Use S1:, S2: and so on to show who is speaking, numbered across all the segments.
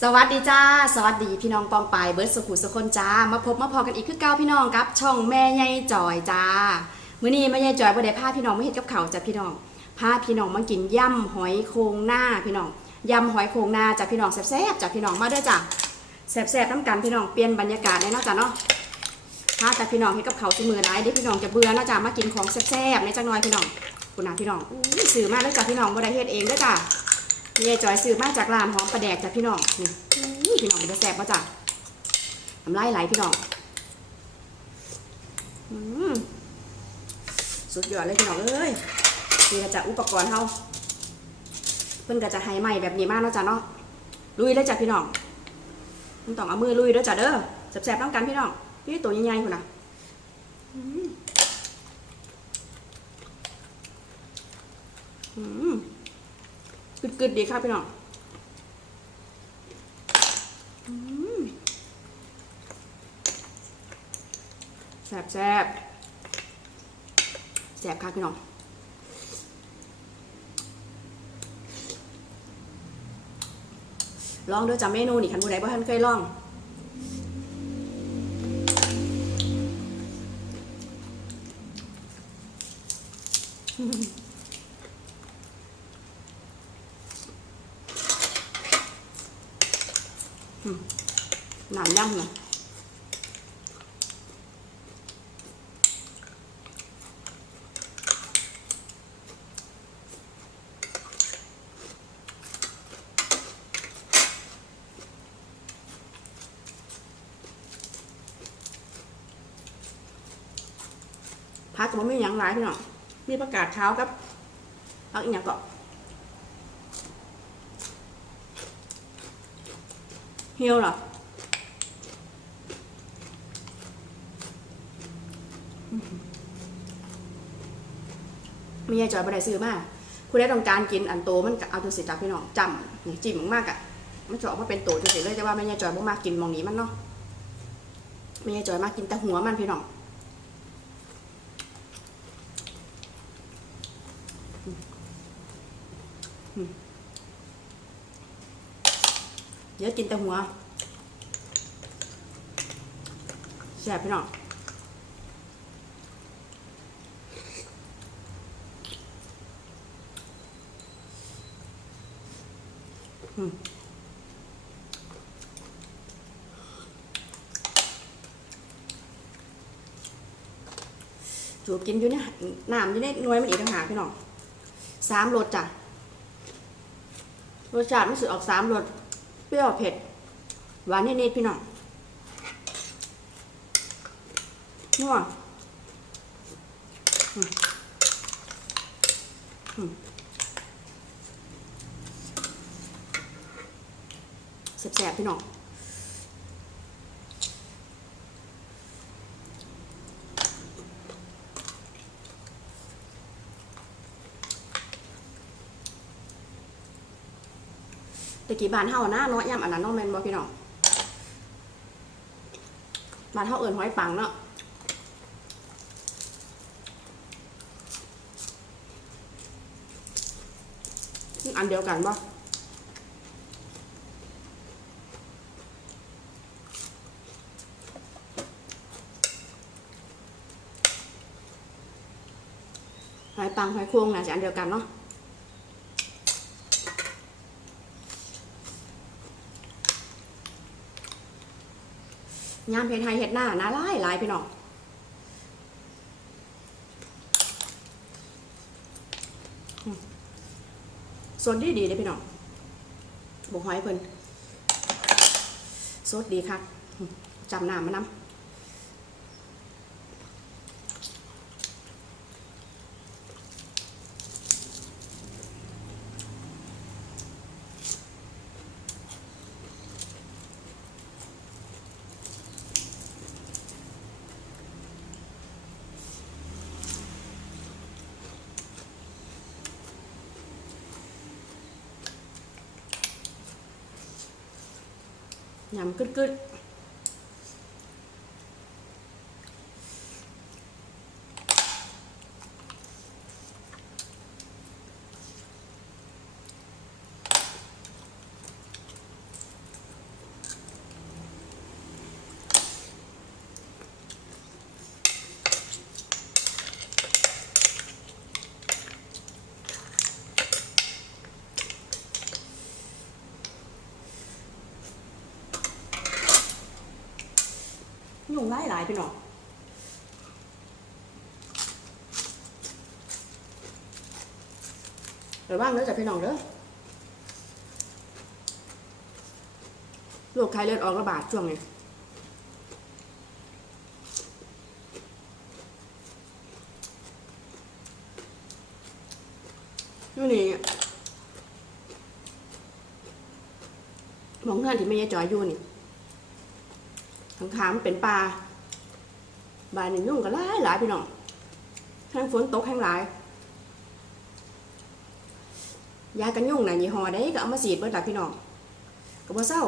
S1: สวัสดีจ้า สวัสดีพี่น้องปองปายเบิร์ดสุขุสุคนจ้า มาพบมาพอกันอีกคือเก้าพี่น้องครับ ช่องแม่ยายจอยจ้ามื้อนี้แม่ยายจอยบ่ได้พาพี่น้องมาเฮ็ดกับเขาจ้ะพี่น้องพาพี่น้องมากินยำหอยโครงหน้าพี่น้องยำหอยโครงหน้าจ้ะพี่น้องแซ่บๆจ้ะพี่น้องมาด้อจ้ะแซ่บๆน้ำกันพี่น้องเปลี่ยนบรรยากาศเลยเนาะจ้ะเนาะพาแต่พี่น้องเฮ็ดกับเขาวซุมื้อหลายเด้พี่น้องจะเบื่อเนาะจ้ะมากินของแซ่บๆในจังหน่อยพี่น้องคุณนะพี่น้องอุ้ซื้อมาเด้อจ้ะพี่น้องบ่ได้เฮ็ดเองเด้อจ้ะ ยายจอยซื้อมาจากร้านหอมประแดกจ้ะพี่น้องนี่พี่น้องมันจะแซ่บป่ะจ้ะทำลายไหลพี่น้องสุดยอดเลยพี่น้องเอ้ยนี่ก็จะอุปกรณ์เฮาเพิ่นก็จะให้ใหม่แบบนี้มากเนาะจ้ะเนาะลุยเลยจ้ะพี่น้องมันต้องเอามือลุยเด้อจ้ะเด้อแซ่บๆน้ำกันพี่น้องนี่ตัวใหญ่ๆพุ่นน่ะอืมอืม กึดกึดๆดีครับพี่น้องแซ่บแซ่บแซ่บครับพี่น้องลองด้วยจ้ะเมนูนี่คันผู้ใดบ่ทันเคยลอง หนามย่ำนะพักก็บ่มีหยังหลายพี่น้องมีประกาศเช้ากับเอาอีกอย่างก็ เฮียวเหรอมียายจอยบ่ได้ซื้อมากคุณได้ต้องการกินอันโตมันก็เอาตัวสิจับพี่น้องจำนี่จิ้มมากๆอะมันจะออกมาเป็นโตจังสิเลยแต่ว่าแม่ยายจอยบ่มากกินมองนี้มันเนาะแม่ยายจอยมากกินแต่หัวมันพี่น้องอืมอืมเดี๋ยอะกินแต่หัวแซ่บพี่น้องจูบกินอยู่เนี่ยน้ำอยู่ในหน่วยมันอีกต่างหากพี่น้องสามรสจ้ะรสชาติมันสึกออกสามรส ปรี้ยวเผ็ด หวานนิดๆพี่น้องนัวแสบๆพี่น้อง ตะกี้บานเฮาหน้าเนาะย่ำอันนั้นเนาะแม่นบ่พี่น้องบานเฮาเอิ้นหอยปังเนาะอันเดียวกันบ่หอยปังหอยครงนะจะอันเดียวกันเนาะ ยามเพนไทยเฮ็ดหน้าหน้าหลายลายพี่น้องสดดีดีเลยพี่น้องบกหอยเพิ่นสดดีค่ะจำหน้ามาน้ำ ยำกึ ดกึดยุ่งหลายหลายพี่น้องเดี๋ยวว่างเด้อจ้ะพี่น้องเด้อโรคไข้เลือดออกระบาดช่วงนี้นู่นนี่มองเงื่อนที่ไม่ยายจอยอยู่นี่ ข้างๆมันเป็นปลาบานนี่ยุ่งกันหลายหลายพี่น้องแห้งฝนตกแห้งหลาย ยากันยุ่งน่ะยี่ห้อได้ก็เอามาสีดเบิดหลายพี่น้องก็บ่เศร้า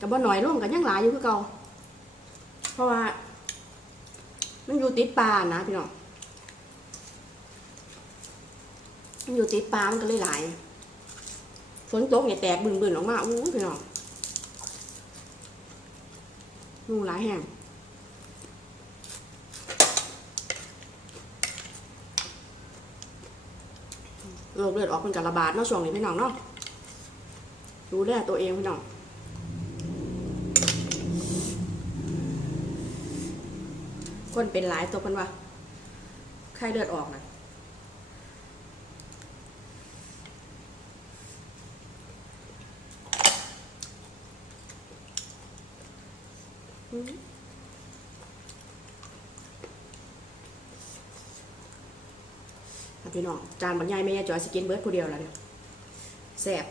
S1: ก็บ่หน่อยลงกันยังหลายอยู่คือเก่าเพราะว่า มันอยู่ติดปลานะพี่น้องมันอยู่ติดปลามันก็เลยหลายฝนตกเนี่ยแตกบึนๆออกมาอู้พี่น้อง งูหลายแห้งโรคเลือดออกเป็นการระบาดเนาะช่วงนี้พี่น้องเนาะดูแลตัวเองพี่น้องคนเป็นหลายตัวกันว่าไข้เลือดออกนะ ครับ พี่น้องจานบรรยายแม่จอยสกินเบิร์ดผู้เดียวแล้วเนี่ยแซ่บ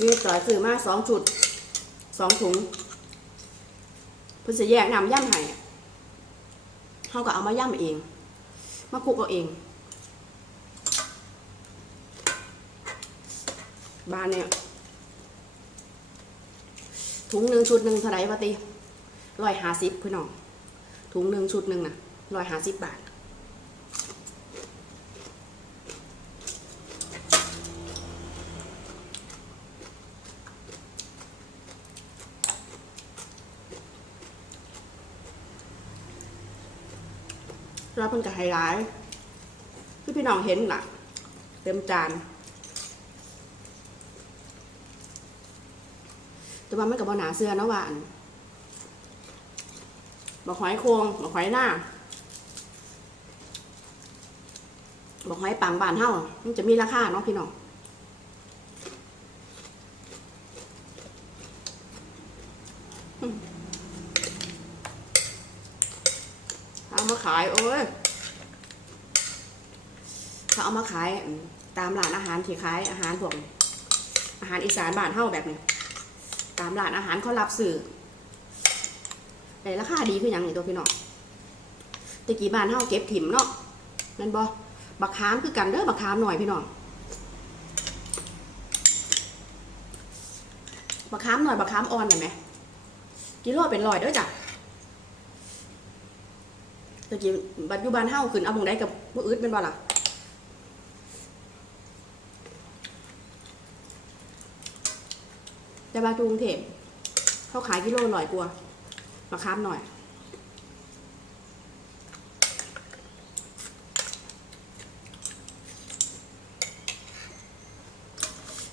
S1: มีจอยซื้อมาสองชุดสองถุง เพิ่นสิแยกน้ำย่ำให้เขาก็เอามาย่ำเอง มาคลุกเอาเองบ้านเนี่ยถุงหนึ่งชุดหนึ่งเท่าไรปะติร้อยห้าสิบพี่น้องถุงหนึ่งชุดหนึ่งนะร้อยห้าสิบบาท เราเพิ่งกับไฮไลท์ที่พี่น้องเห็นน่ะ เต็มจาน แต่ว่ามันกับบหนาเสื้อนะหวานบอกหอยโครงบอกหอยหน้าบอกหอยปังบานเท่ามันจะมีราคาเนาะพี่น้อง เอามาขายโอ้ยเขาเอามาขายตามร้านอาหารที่ขายอาหารพวกอาหารอีสานบ้านเฮาแบบนี้ ตามร้านอาหารเขารับสื่อแต่ราคาดีคืออย่างนี้ตัวพี่น้องแตะกี้บ้านเฮาเก็บถิ่มเนาะนั่นบ่บักขามคือกันเด้อบักขามหน่อยพี่น้องบักขามหน่อยบักขามอ่อนได้ไหมกิโลเป็นร้อยเด้อจ้ะะกี้บัดอยู่บ้านเฮาขึ้นเอาบงได้กับบ่อึดเป็นบ่ล่ะแต่บางกรุงเทพเขาขายกิโลหน่อยกว่าราคาหน่อย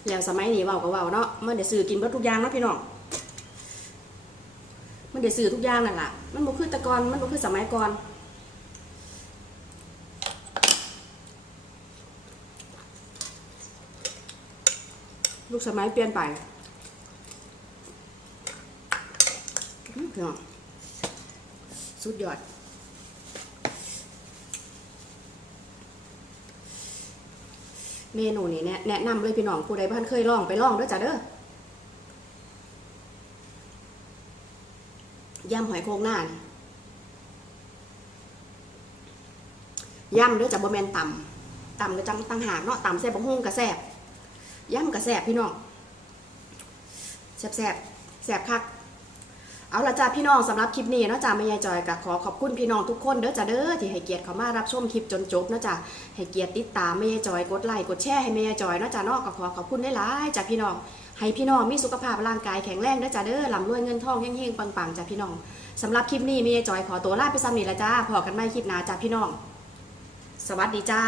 S1: แล้วสมัยนี้เว้าก็เว้าเนาะมันได้ซื้อกินเบิดทุกอย่างเนาะพี่น้องมันได้ซื้อทุกอย่างนั่นแหละมันบ่คือต่ก่อนมันบ่คือสมัยก่อน ลูกสมัยเปลี่ยนไปพี่น้องสุดยอดเมนูนี้แนะแนะนำเลยพี่น้องผู้ใดบ้านเคยลองไปลองด้วยจ้ะเด้อยำหอยโครงหน้านี่ยำด้อจ้ะบ่แมนต่ำต่ำก็จังตั้งหากเนาะต่ำแซ่บบ่ฮู้กะแซ่บ ย่ำกระแซ่บพี่น้องแซ่บแซ่บแซ่บคักเอาละจ้าพี่น้องสำหรับคลิปนี้เนาะจ้าแม่ยายจอยก็ขอขอบคุณพี่น้องทุกคนเด้อจ้าเด้อที่ให้เกียรติเขามารับชมคลิปจนจบเนาะจ้าให้เกียรติติดตามแม่ยายจอยกดไลค์กดแชร์ให้แม่ยายจอยเนาะจ้าเนาะก็ขอขอบคุณได้หลายจ้าพี่น้องให้พี่น้องมีสุขภาพร่างกายแข็งแรงเด้อจ้าเด้อร่ำรวยเงินทองเฮงๆปังๆจ้าพี่น้องสำหรับคลิปนี้แม่ยายจอยขอตัวลาไปซ้ำนี่ละจ้าพอกันใหม่คลิปหน้าจ้าพี่น้อง สวัสดีจ้า